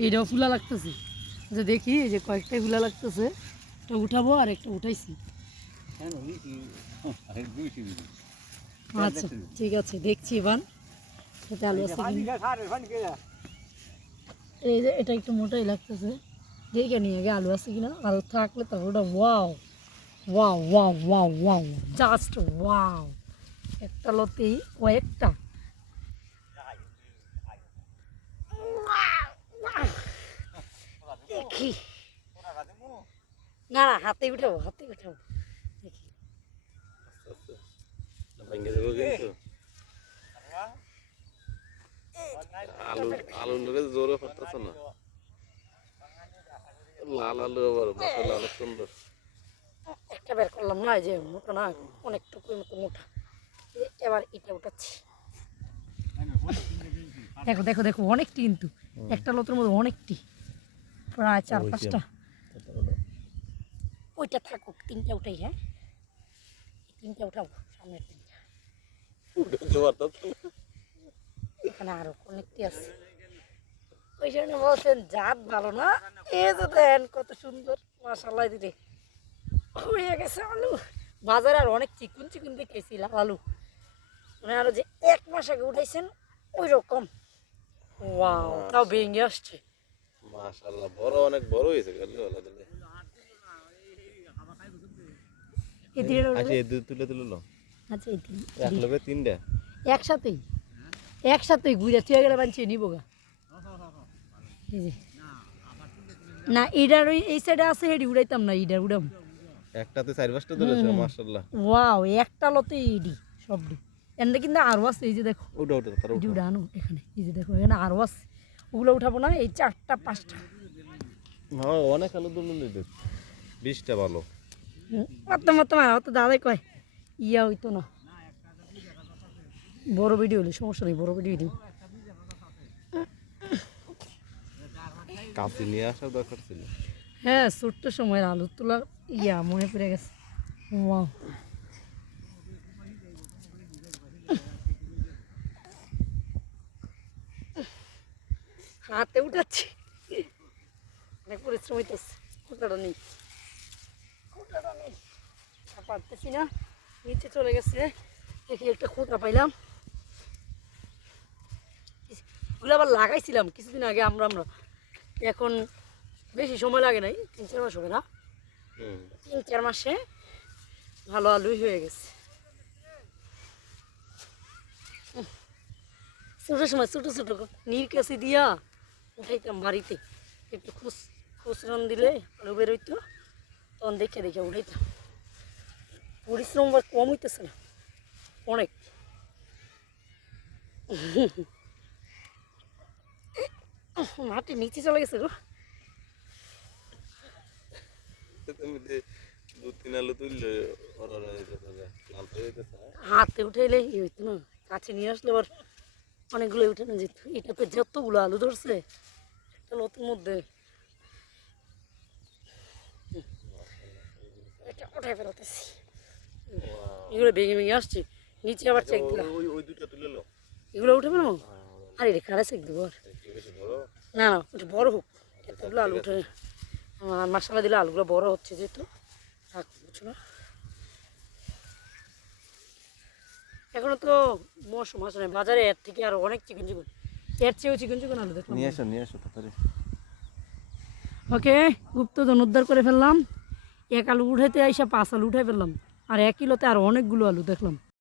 এটাও ফুলা লাগতেছে যে দেখি এই যে কয়েকটাই ফুলা লাগতেছে, একটা উঠাবো আর একটা উঠাইছি। আচ্ছা ঠিক আছে, দেখছি এবার এটা আলু আছে কিনা। এই যে এটা একটু মোটাই লাগতেছে, দেখে নিয়ে আগে আলু আছে কিনা। আলু থাকলে তারপর ওটা wow wow wow wow wow just wow. একটা লতেই কয়েকটা দেখি। না না, হাতে উঠাবো, হাতে উঠাবো। দেখি আলু জোরে পড়তেছে না, লাল আলু আবার মাশাআল্লাহ অনেক সুন্দর। একটা বের করলাম না, যে মোটা না, অনেকটুকু মতো মোটা। এবার এটা উঠাচ্ছি। দেখো দেখো দেখো, অনেকটি কিন্তু একটা লতের মধ্যে অনেকটি, প্রায় 4-5টা। ওইটা থাকুক, 3টা উঠাই। হ্যাঁ 3টা উঠাবো, সামনের 3টা। এখানে আরো অনেকটি আছে, ওই জন্য বলছেন জাত ভালো না। এই যে দেন কত সুন্দর, মাশাআল্লাহ দিদি হয়ে গেছে আলু। বাজারে আর অনেক চিকুন চিকুন দেখেছি লাল আলু, মানে আরো যে 1 মাস আগে উঠাইছেন ওই রকম। ওয়াও, তাও ভেঙে আসছে মাশাআল্লাহ, বড় অনেক বড় হয়েছে গেল। আচ্ছা এই দুই তুলে তুলে। আচ্ছা এই তিন এক লগে 3টা একসাথেই একসাথেই ঘুরে তুই গেলে বাঞ্চিয়ে নিব গা। না এটার ওই এই সাইডে আছে, এডি উড়াইতাম না, এটার উড়াম। একটাতে 4-5টা ধরেছে মাশাআল্লাহ। ওয়াও, একটা লতে এডি সবডি। এনে কিন্তু আরো আছে, এই যে দেখো ওটা ওটা তার এডি উড়ানো এখানে, এই যে দেখো এখানে আরো আছে। ওগুলো উঠাবো না, এই 4টা-5টা। হ্যাঁ অনেক আলু তুলে দিতে, 20টা ভালো। মাত্র আর তো দাদাই কয় ইয়া হইতো না। বড় ভিডিও হলে সমস্যা নেই, বড় ভিডিও দিই। কাঁচি নিয়ে আসার দরকার ছিল। হ্যাঁ ছোট্ট সময়ের আলু তোলা ইয়া মনে পড়ে গেছে। ওয়াও, হাতে উঠাচ্ছি, অনেক পরিশ্রম হইতেছে। কোটাটা নেই, কোটাটা নেই, পারতেছি না, নিচে চলে গেছে। দেখি একটা খোঁটা পাইলাম, ওগুলো আবার লাগাইছিলাম কিছুদিন আগে আমরা। এখন বেশি সময় লাগে নাই, 3-4 মাস হবে না, 3-4 মাসে ভালো আলুই হয়ে গেছে। ছোটো সময় ছোটো ছোটো নীল কাছে দিয়া উঠাইতাম বাড়িতে, একটু খুচরন দিলে আলু বেরোইতো, তখন দেখে দেখে উঠাইতাম। পরিশ্রম কম হইতেছে না অনেক। মাটির নিচে চলে গেছে গো। হাতে উঠাইলে ই হইতো না, কাছে নিয়ে আসলে আবার অনেকগুলো উঠানো যেত। এটাতে যতগুলো আলু ধরছে একটা নতুন মধ্যে, এটা উঠাই ফেলতেছি। এগুলো ভেঙে ভেঙে আসছে, নিচে আবার চেক দিলাম। এগুলো উঠে না, আর এটা কারা চেক দেবো। আর না না, ওটা বড় হোক, এতগুলো আলু উঠে মশলা দিলে আলুগুলো বড় হচ্ছে যেহেতু থাক, বুঝছো না। এখনো তো মৌসুম আসে না, বাজারে এর থেকে আরো অনেক চিকন চিকন, এর চেয়েও চিকন চিকন আলু দেখলাম। নিয়ে আসো তাড়াতাড়ি। ওকে, গুপ্তধন উদ্ধার করে ফেললাম। 1 আলু উঠাইতে আইসা 5 আলু উঠাই ফেললাম, আর 1 কিলোতে আর অনেকগুলো আলু দেখলাম।